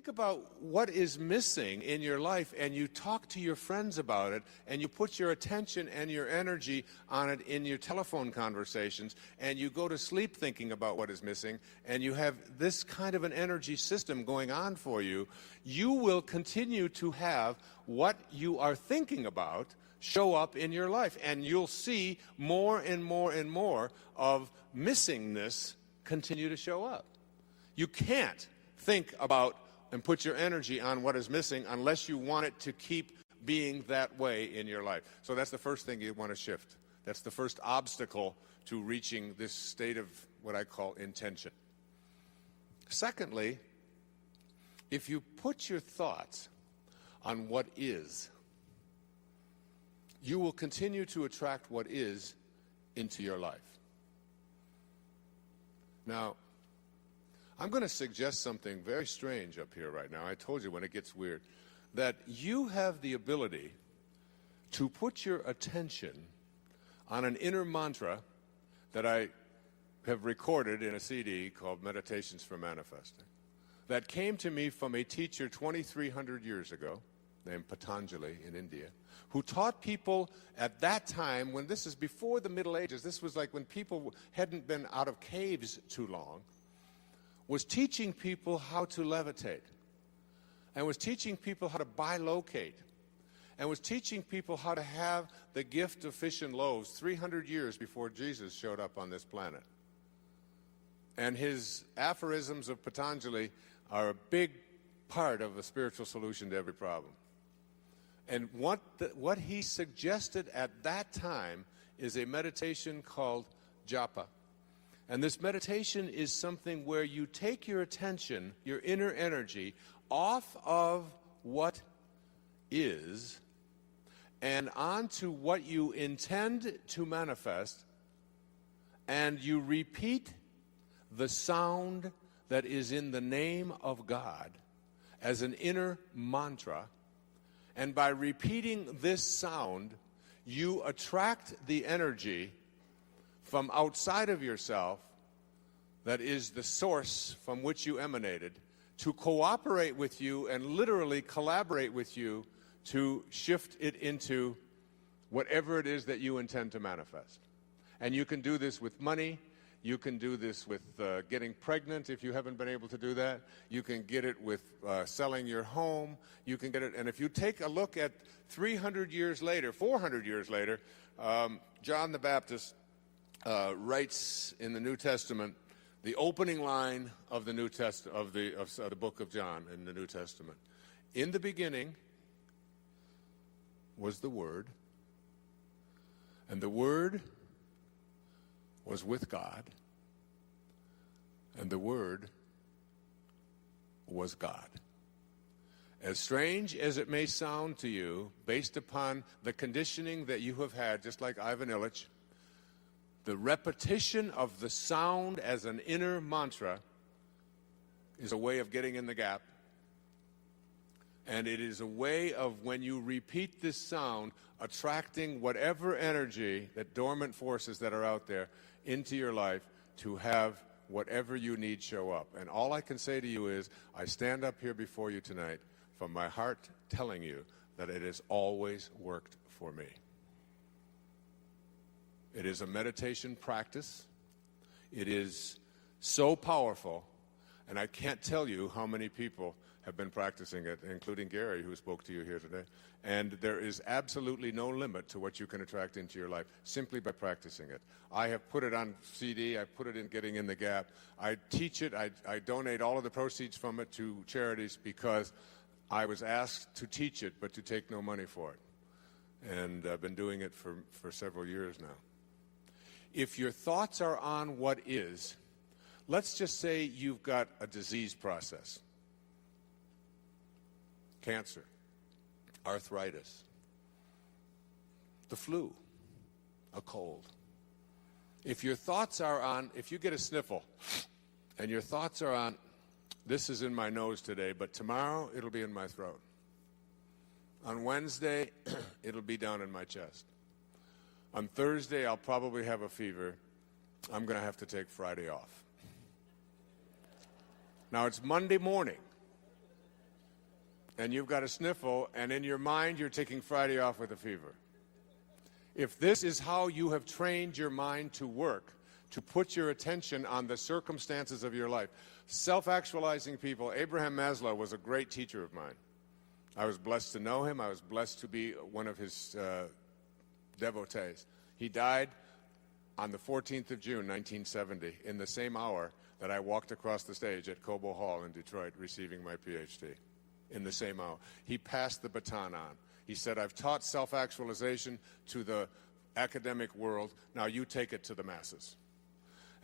think about what is missing in your life and you talk to your friends about it and you put your attention and your energy on it in your telephone conversations and you go to sleep thinking about what is missing and you have this kind of an energy system going on for you, you will continue to have what you are thinking about show up in your life, and you'll see more and more and more of missingness continue to show up. You can't think about and put your energy on what is missing unless you want it to keep being that way in your life. So that's the first thing you want to shift. That's the first obstacle to reaching this state of what I call intention. Secondly, if you put your thoughts on what is, you will continue to attract what is into your life. Now, I'm going to suggest something very strange up here right now. I told you when it gets weird, that you have the ability to put your attention on an inner mantra that I have recorded in a CD called Meditations for Manifesting, that came to me from a teacher 2,300 years ago named Patanjali in India, who taught people at that time, when this is before the Middle Ages, this was like when people hadn't been out of caves too long, was teaching people how to levitate, and was teaching people how to bilocate, and was teaching people how to have the gift of fish and loaves 300 years before Jesus showed up on this planet. And his aphorisms of Patanjali are a big part of a spiritual solution to every problem. And what he suggested at that time is a meditation called japa. And this meditation is something where you take your attention, your inner energy, off of what is and onto what you intend to manifest, and you repeat the sound that is in the name of God as an inner mantra. And by repeating this sound, you attract the energy from outside of yourself, that is the source from which you emanated, to cooperate with you and literally collaborate with you to shift it into whatever it is that you intend to manifest. And you can do this with money. You can do this with getting pregnant if you haven't been able to do that. You can get it with selling your home. You can get it, and if you take a look at 300 years later, 400 years later, John the Baptist writes in the New Testament, the opening line of the of the book of John in the New Testament. In the beginning was the Word, and the Word was with God, and the Word was God. As strange as it may sound to you, based upon the conditioning that you have had, just like Ivan Illich, the repetition of the sound as an inner mantra is a way of getting in the gap. And it is a way of, when you repeat this sound, attracting whatever energy, that dormant forces that are out there, into your life to have whatever you need show up. And all I can say to you is, I stand up here before you tonight from my heart telling you that it has always worked for me. It is a meditation practice. It is so powerful, and I can't tell you how many people have been practicing it, including Gary, who spoke to you here today. And there is absolutely no limit to what you can attract into your life simply by practicing it. I have put it on CD. I put it in Getting in the Gap. I teach it. I donate all of the proceeds from it to charities because I was asked to teach it, but to take no money for it. And I've been doing it for several years now. If your thoughts are on what is, let's just say you've got a disease process. Cancer, arthritis, the flu, a cold. If your thoughts are on, if you get a sniffle and your thoughts are on, this is in my nose today, but tomorrow it'll be in my throat. On Wednesday, it'll be down in my chest. On Thursday, I'll probably have a fever. I'm going to have to take Friday off. Now, it's Monday morning. and you've got a sniffle, and in your mind you're taking Friday off with a fever. If this is how you have trained your mind to work, to put your attention on the circumstances of your life, self-actualizing people, Abraham Maslow was a great teacher of mine. I was blessed to know him. I was blessed to be one of his devotees. He died on the 14th of June, 1970, in the same hour that I walked across the stage at Cobo Hall in Detroit receiving my PhD. In the same hour. He passed the baton on. He said, I've taught self-actualization to the academic world. Now you take it to the masses.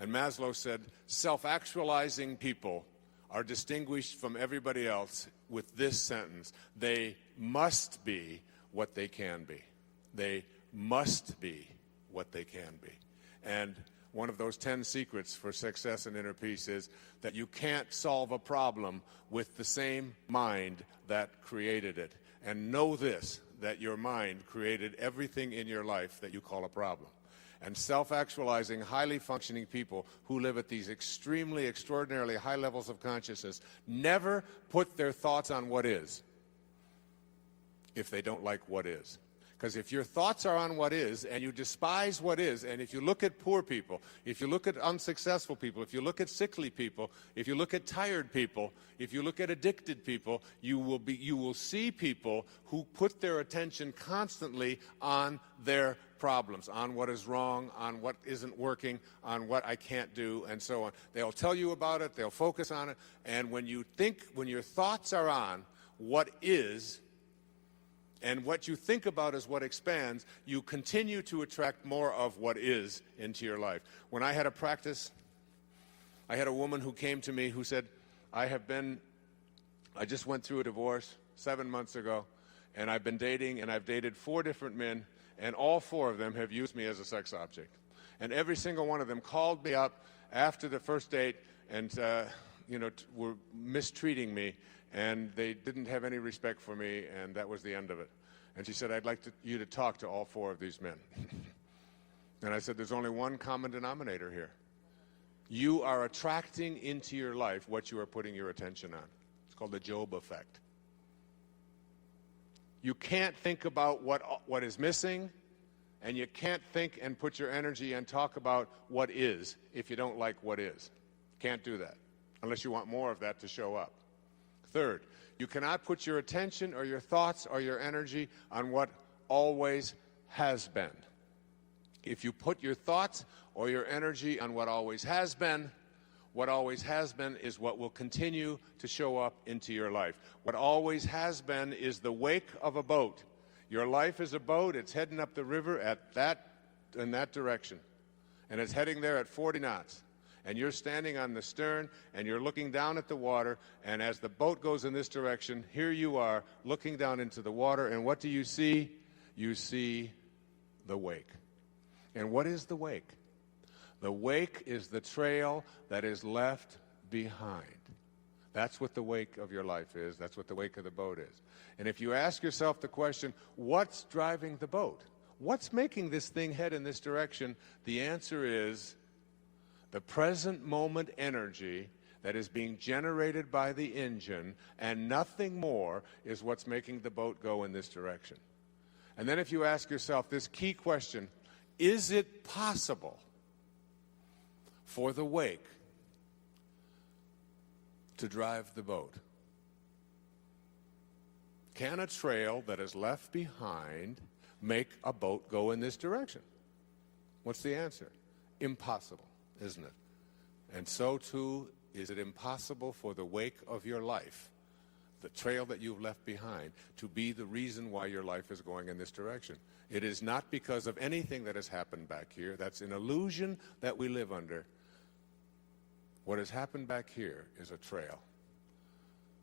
And Maslow said, self-actualizing people are distinguished from everybody else with this sentence: they must be what they can be. They must be what they can be. And one of those 10 secrets for success and inner peace is that you can't solve a problem with the same mind that created it. And know this, that your mind created everything in your life that you call a problem. And self-actualizing, highly functioning people who live at these extremely, extraordinarily high levels of consciousness never put their thoughts on what is if they don't like what is. Because if your thoughts are on what is, and you despise what is, and if you look at poor people, if you look at unsuccessful people, if you look at sickly people, if you look at tired people, if you look at addicted people, you will see people who put their attention constantly on their problems, on what is wrong, on what isn't working, on what I can't do, and so on. They'll tell you about it, they'll focus on it, and when your thoughts are on what is, and what you think about is what expands, you continue to attract more of what is into your life. When I had a practice, I had a woman who came to me who said, I just went through a divorce 7 months ago, and I've been dating, and I've dated 4 different men, and all 4 of them have used me as a sex object. And every single one of them called me up after the first date and were mistreating me, and they didn't have any respect for me, and that was the end of it. And she said, I'd like you to talk to all 4 of these men. And I said, there's only one common denominator here. You are attracting into your life what you are putting your attention on. It's called the Job effect. You can't think about what is missing, and you can't think and put your energy and talk about what is if you don't like what is. Can't do that unless you want more of that to show up. Third, you cannot put your attention or your thoughts or your energy on what always has been. If you put your thoughts or your energy on what always has been is what will continue to show up into your life. What always has been is the wake of a boat. Your life is a boat. It's heading up the river in that direction. And it's heading there at 40 knots. And you're standing on the stern, and you're looking down at the water, and as the boat goes in this direction, here you are looking down into the water, and what do you see? You see the wake. And what is the wake? The wake is the trail that is left behind. That's what the wake of your life is. That's what the wake of the boat is. And if you ask yourself the question, what's driving the boat? What's making this thing head in this direction? The answer is the present moment energy that is being generated by the engine, and nothing more is what's making the boat go in this direction. And then if you ask yourself this key question, is it possible for the wake to drive the boat? Can a trail that is left behind make a boat go in this direction? What's the answer? Impossible, isn't it? And so too is it impossible for the wake of your life, the trail that you've left behind, to be the reason why your life is going in this direction. It is not because of anything that has happened back here. That's an illusion that we live under. What has happened back here is a trail.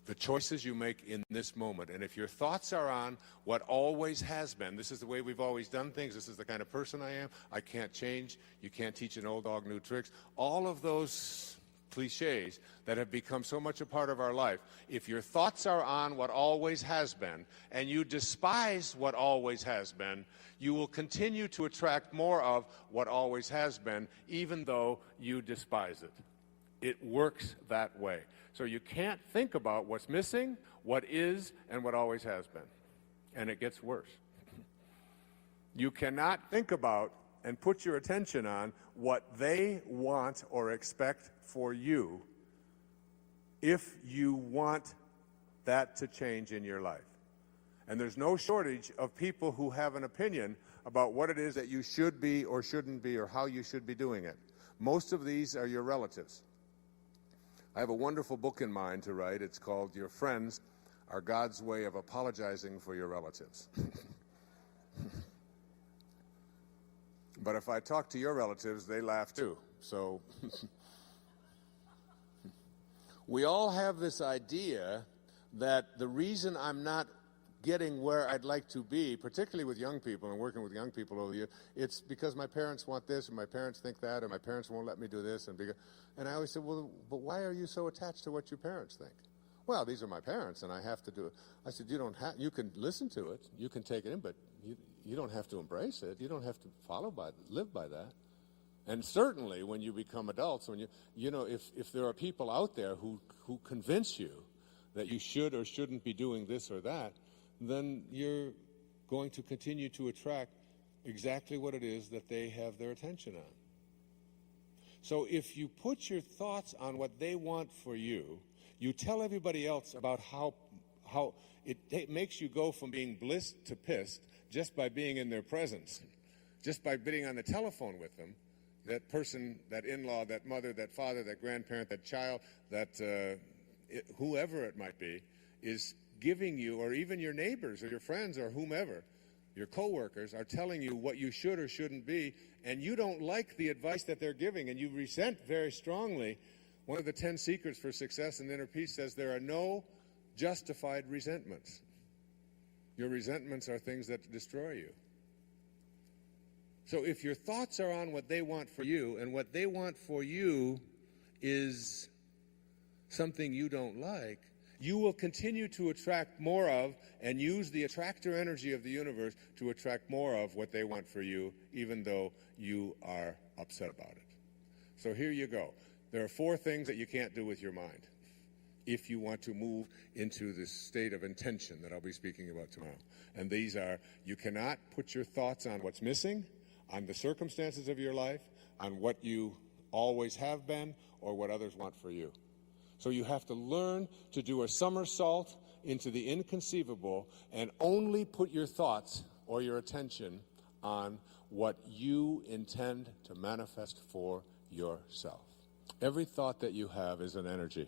The choices you make in this moment. And if your thoughts are on what always has been, this is the way we've always done things, this is the kind of person I am, I can't change, you can't teach an old dog new tricks, all of those cliches that have become so much a part of our life, if your thoughts are on what always has been, and you despise what always has been, you will continue to attract more of what always has been, even though you despise it. It works that way. So you can't think about what's missing, what is, and what always has been. And it gets worse. You cannot think about and put your attention on what they want or expect for you if you want that to change in your life. And there's no shortage of people who have an opinion about what it is that you should be or shouldn't be or how you should be doing it. Most of these are your relatives. I have a wonderful book in mind to write. It's called Your Friends Are God's Way of Apologizing for Your Relatives. But if I talk to your relatives, they laugh too. So we all have this idea that the reason I'm not getting where I'd like to be, particularly with young people and working with young people over the years, it's because my parents want this, and my parents think that, and my parents won't let me do this. And I always say, well, but why are you so attached to what your parents think? Well, these are my parents, and I have to do it. I said, you can listen to it, you can take it in, but you don't have to embrace it. You don't have to live by that. And certainly when you become adults, when if there are people out there who convince you that you should or shouldn't be doing this or that, then you're going to continue to attract exactly what it is that they have their attention on. So if you put your thoughts on what they want for you, you tell everybody else about how it makes you go from being blissed to pissed just by being in their presence, just by being on the telephone with them. That person, that in-law, that mother, that father, that grandparent, that child, that whoever it might be, is giving you, or even your neighbors or your friends or whomever, your coworkers, are telling you what you should or shouldn't be, and you don't like the advice that they're giving, and you resent very strongly. One of the 10 secrets for success and inner peace says there are no justified resentments. Your resentments are things that destroy you. So if your thoughts are on what they want for you, and what they want for you is something you don't like, you will continue to attract more of and use the attractor energy of the universe to attract more of what they want for you, even though you are upset about it. So here you go. There are 4 things that you can't do with your mind if you want to move into this state of intention that I'll be speaking about tomorrow. And these are, you cannot put your thoughts on what's missing, on the circumstances of your life, on what you always have been, or what others want for you. So you have to learn to do a somersault into the inconceivable and only put your thoughts or your attention on what you intend to manifest for yourself. Every thought that you have is an energy.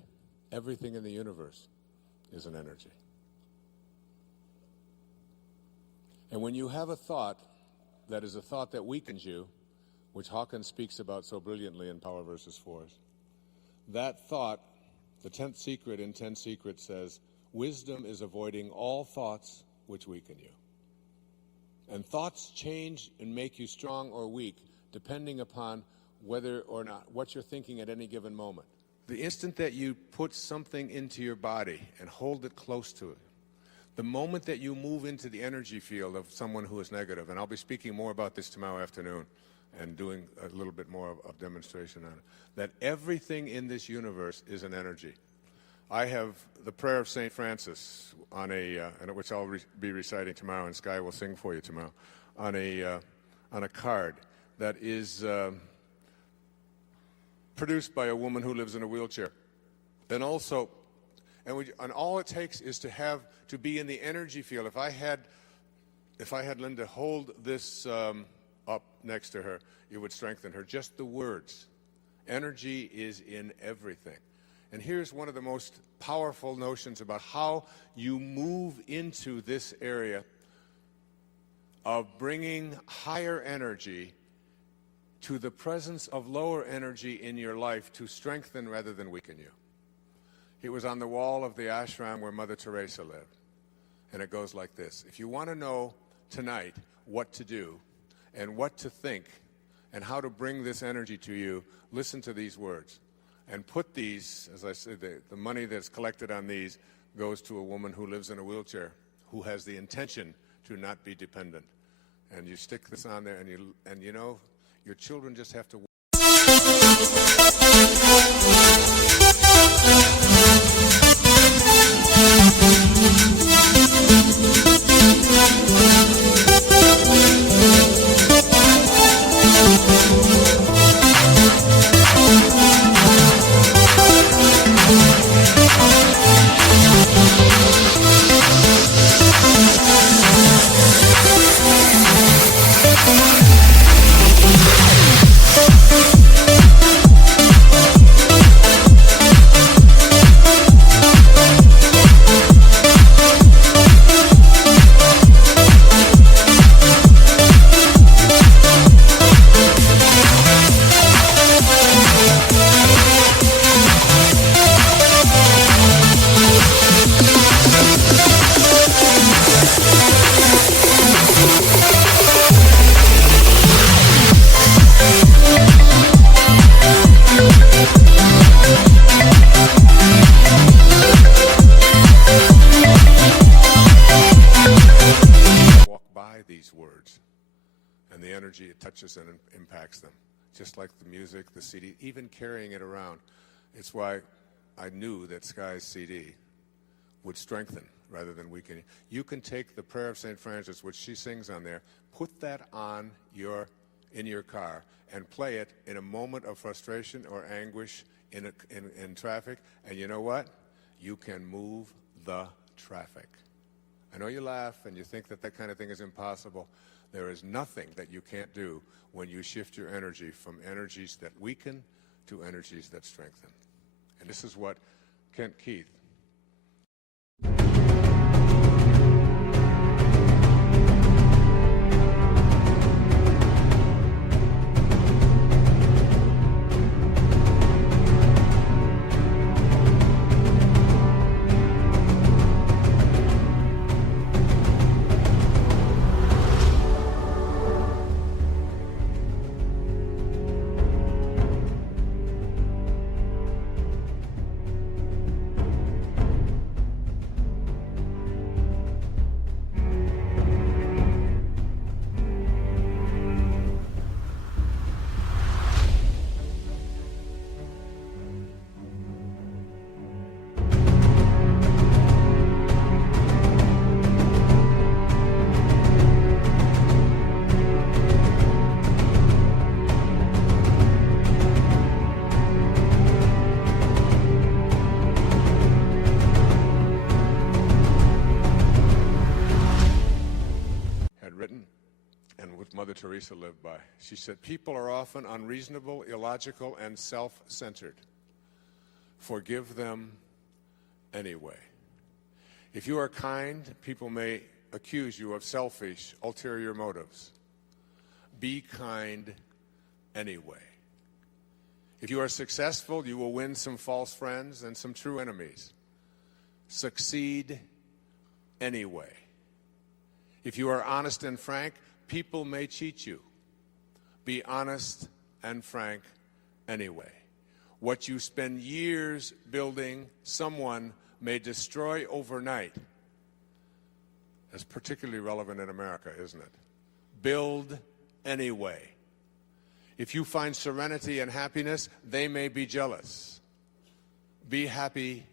Everything in the universe is an energy. And when you have a thought that is a thought that weakens you, which Hawkins speaks about so brilliantly in Power versus Force, that thought, the 10th secret in 10 Secrets says, wisdom is avoiding all thoughts which weaken you. And thoughts change and make you strong or weak depending upon whether or not what you're thinking at any given moment. The instant that you put something into your body and hold it close to it, the moment that you move into the energy field of someone who is negative, and I'll be speaking more about this tomorrow afternoon and doing a little bit more of demonstration on it, that everything in this universe is an energy. I have the prayer of St. Francis on which I'll be reciting tomorrow, and Sky will sing for you tomorrow, on a card that is produced by a woman who lives in a wheelchair. And also, and all it takes is to be in the energy field. If I had Linda hold this up next to her, it would strengthen her. Just the words. Energy is in everything. And here's one of the most powerful notions about how you move into this area of bringing higher energy to the presence of lower energy in your life to strengthen rather than weaken you. It was on the wall of the ashram where Mother Teresa lived. And it goes like this. If you want to know tonight what to do and what to think and how to bring this energy to you, listen to these words. And put these, as I said, the money that's collected on these goes to a woman who lives in a wheelchair, who has the intention to not be dependent. And you stick this on there, and you know, your children just have to energy it touches and impacts them. Just like the music, the CD, even carrying it around. It's why I knew that Sky's CD would strengthen rather than weaken. You can take the Prayer of St. Francis, which she sings on there, put that on in your car and play it in a moment of frustration or anguish in traffic, and you know what? You can move the traffic. I know you laugh and you think that that kind of thing is impossible. There is nothing that you can't do when you shift your energy from energies that weaken to energies that strengthen. And this is what Kent Keith Mother Teresa lived by. She said, people are often unreasonable, illogical, and self-centered. Forgive them anyway. If you are kind, people may accuse you of selfish, ulterior motives. Be kind anyway. If you are successful, you will win some false friends and some true enemies. Succeed anyway. If you are honest and frank, people may cheat you. Be honest and frank anyway. What you spend years building, someone may destroy overnight. That's particularly relevant in America, isn't it? Build anyway. If you find serenity and happiness, they may be jealous. Be happy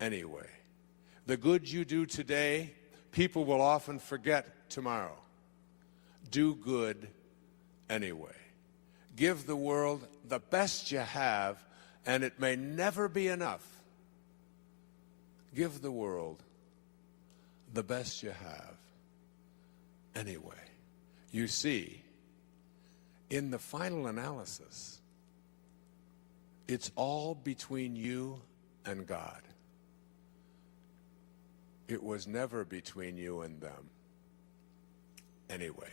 anyway. The good you do today, people will often forget tomorrow. Do good anyway. Give the world the best you have, and it may never be enough. Give the world the best you have anyway. You see, in the final analysis, it's all between you and God. It was never between you and them anyway.